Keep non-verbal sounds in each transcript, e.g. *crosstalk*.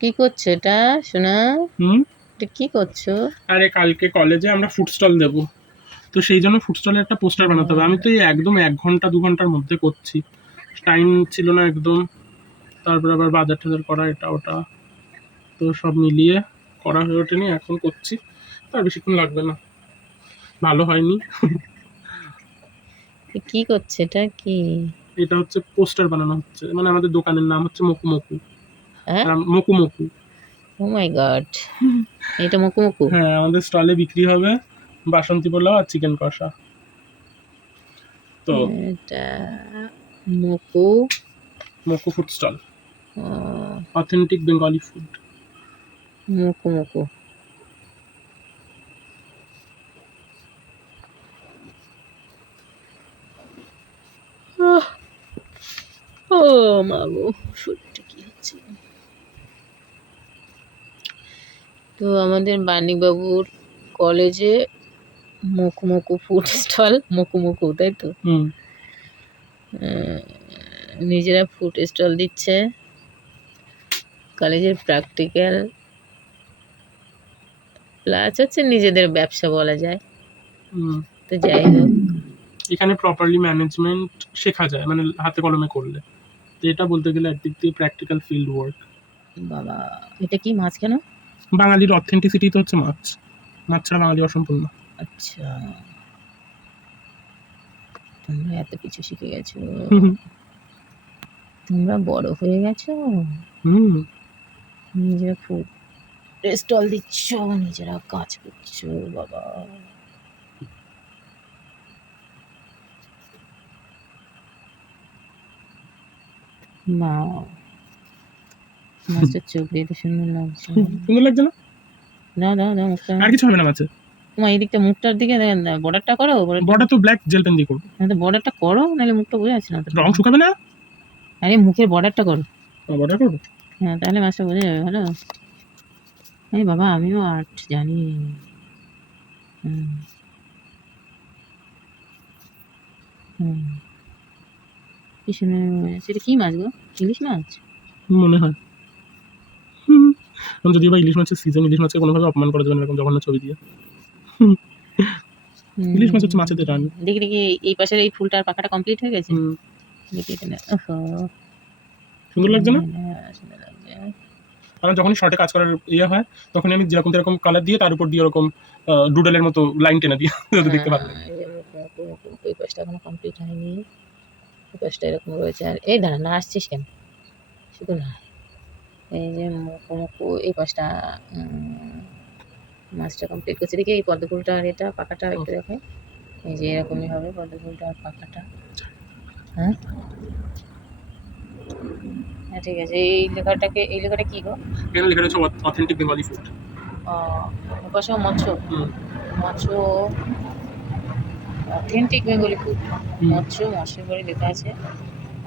কি করছ এটা শোনা হুম? এটা কি করছ? আরে কালকে কলেজে আমরা ফুড স্টল দেব। তো সেই জন্য ফুড স্টলের একটা পোস্টার বানাতে হবে। আমি তো এই একদম এক ঘণ্টা দু ঘণ্টার মধ্যে করছি। টাইম ছিল না একদম। তারপর আবার বাজার টাজার করা এটা ওটা। তো সব মিলিয়ে করা হয়ে ওঠেনি এখন করছি। তার বেশিক্ষণ লাগবে না। ভালো হয়নি। কি করছে এটা কি? এটা হচ্ছে পোস্টার বানানো হচ্ছে। মানে আমাদের দোকানের নাম হচ্ছে মকু মকু। হ্যাঁ? মকু মকু ও মাই গড এটা মুকু মুকু হ্যাঁ আমাদের স্টলে বিক্রি হবে বাসন্তী পোলাও আর চিকেন কষা। তো এটা Muku. Moku food stall authentic Bengali food Muku Muku আহ, ও মা গো শরীরটা কি হচ্ছে তো আমাদের বাণিকবাবুর কলেজে মুকু ফুড স্টল মুকু তাই তো? হুম। নিজেরা ফুড স্টল দিচ্ছে। কলেজের প্র্যাকটিক্যাল প্লাস হচ্ছে নিজেদের ব্যবসা বলা যায়। তো যাই হোক। এখানে প্রপারলি ম্যানেজমেন্ট শেখা যায় মানে হাতে কলমে করলে। তো এটা বলতে গেলে একদিক দিয়ে প্র্যাকটিক্যাল ফিল্ড ওয়ার্ক বাবা এটা কি মাছ কেন বাঙালির অথেন্টিসিটি তো হচ্ছে মাছ। মাছ ছাড়া বাঙালি অসম্পূর্ণ। আচ্ছা। তোমরা এত কিছু শিখে গেছো। তোমরা বড় হয়ে গেছো। হুম। নিজেরা ফুড স্টল দিচ্ছ নিজেরা কাজ করছ বাবা। মা। মাছটার চোখ দিয়ে সুন্দর লাগছে। সুন্দর লাগছে না? দাও দাও দাও মুখটা আর কিছু হবে না মাছে তোমার এই দিকটা মুখটার দিকে বর্ডারটা করো বড়টা তো ব্ল্যাক জেল পেন দিয়ে করব। বর্ডারটা করো নাহলে মুখটা বোঝা যাচ্ছে না রং শুকাবে না? আরে মুখের বর্ডারটা করো। বড়টা করব? হ্যাঁ তাহলে মাছটা বোঝা যাবে ভালো। এই বাবা আমিও আর্ট জানি। কি সুন্দর সেটা কি মাছ গো? ইলিশ মাছ? মনে হয়। এখন যদিও বা ইলিশ মাছের সিজন ইলিশ মাছকে কোনোভাবে অপমান করা যাবে না এরকম জঘন্য ছবি দিয়ে। ইলিশ মাছ হচ্ছে মাছেদের রানী। দেখি দেখি এই পাশের এই ফুলটার পাখাটা কমপ্লিট হয়ে গেছে? দেখি এখানে সুন্দর লাগছে না? হ্যাঁ, সুন্দর লাগছে। আমার যখন শর্টে কাজ করার ইয়ে হয় তখন আমি যেরকম যেরকম কালার দিয়ে তার উপর দিয়ে ওরকম ডুডলের মতো লাইন টেনে দিই *laughs* যাতে দেখতে ভালো লাগে। হ্যাঁ, পাশটা এখনও কমপ্লিট হয়নি। এই পাশটা এরকম রয়েছে আর এই দাঁড়া না আসছিস কেন? শুধু না। এই যে মুখ মুখ এই পাশটা মাছটা কমপ্লিট করছে। দেখি এই পদ্ম ফুলটা আর এটা পাকাটা একটু দেখে। এই যে এরকমই হবে পদ্ম ফুলটা আর পাকাটা। হ্যাঁ? হ্যাঁ ঠিক আছে। এই লেখাটাকে এই লেখাটা কি গো? এখানে লেখা রয়েছে অথেন্টিক বেঙ্গলি ফুড পাশেও মৎস্য? মৎস্য অথেন্টিক বেঙ্গলি ফুড মৎস্য মৎস্য করে লেখা আছে।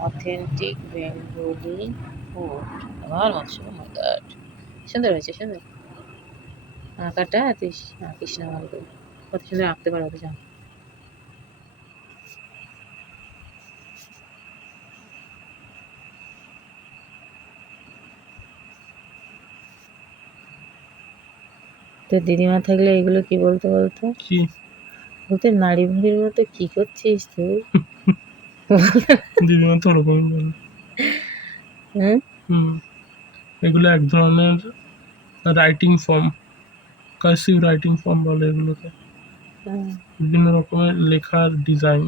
অথেন্টিক বেঙ্গলি আবার মাই গড সুন্দর হয়েছে সুন্দর। আঁকাটা আঁকিস না ভালো করে। কত সুন্দর আঁকতে পারো তো জানো। তো দিদিমা থাকলে এগুলো কি বলতো বলতো? কি? বলতে নারী ভুড়ির মতো কি করছিস তুই? *laughs* দিদিমা তো ওরকমই বলে। হুম। এগুলো এক ধরনের writing form cursive writing form বলে এগুলোকে। বিভিন্ন রকমের লেখার ডিজাইন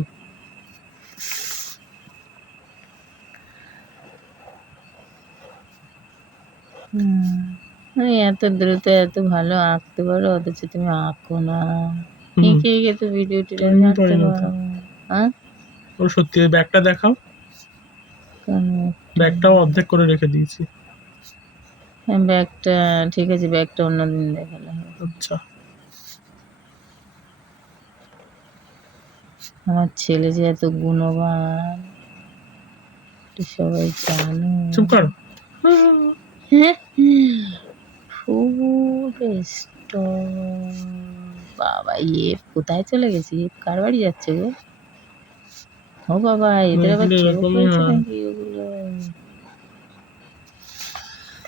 হুম। এত দ্রুত এত ভালো আঁকতে পারো অথচ তুমি আঁকো না। এঁকে এঁকে তো ভিডিও টিডিও পারি হ্যাঁ? ওর সত্যি ব্যাগটা দেখাও। কেন? ব্যাগটাও অর্ধেক করে রেখে দিয়েছি। হ্যাঁ, ব্যাগটা ঠিক আছে ব্যাগটা অন্যদিন দেখালে আচ্ছা। আমার ছেলে যে এত গুণবান সবাই জানো। চুপ কর। ফুড বাবা ইয়ে কোথায় চলে গেছি? কার বাড়ি যাচ্ছে গো? ও বাবা এদের আবার হয়। নাকি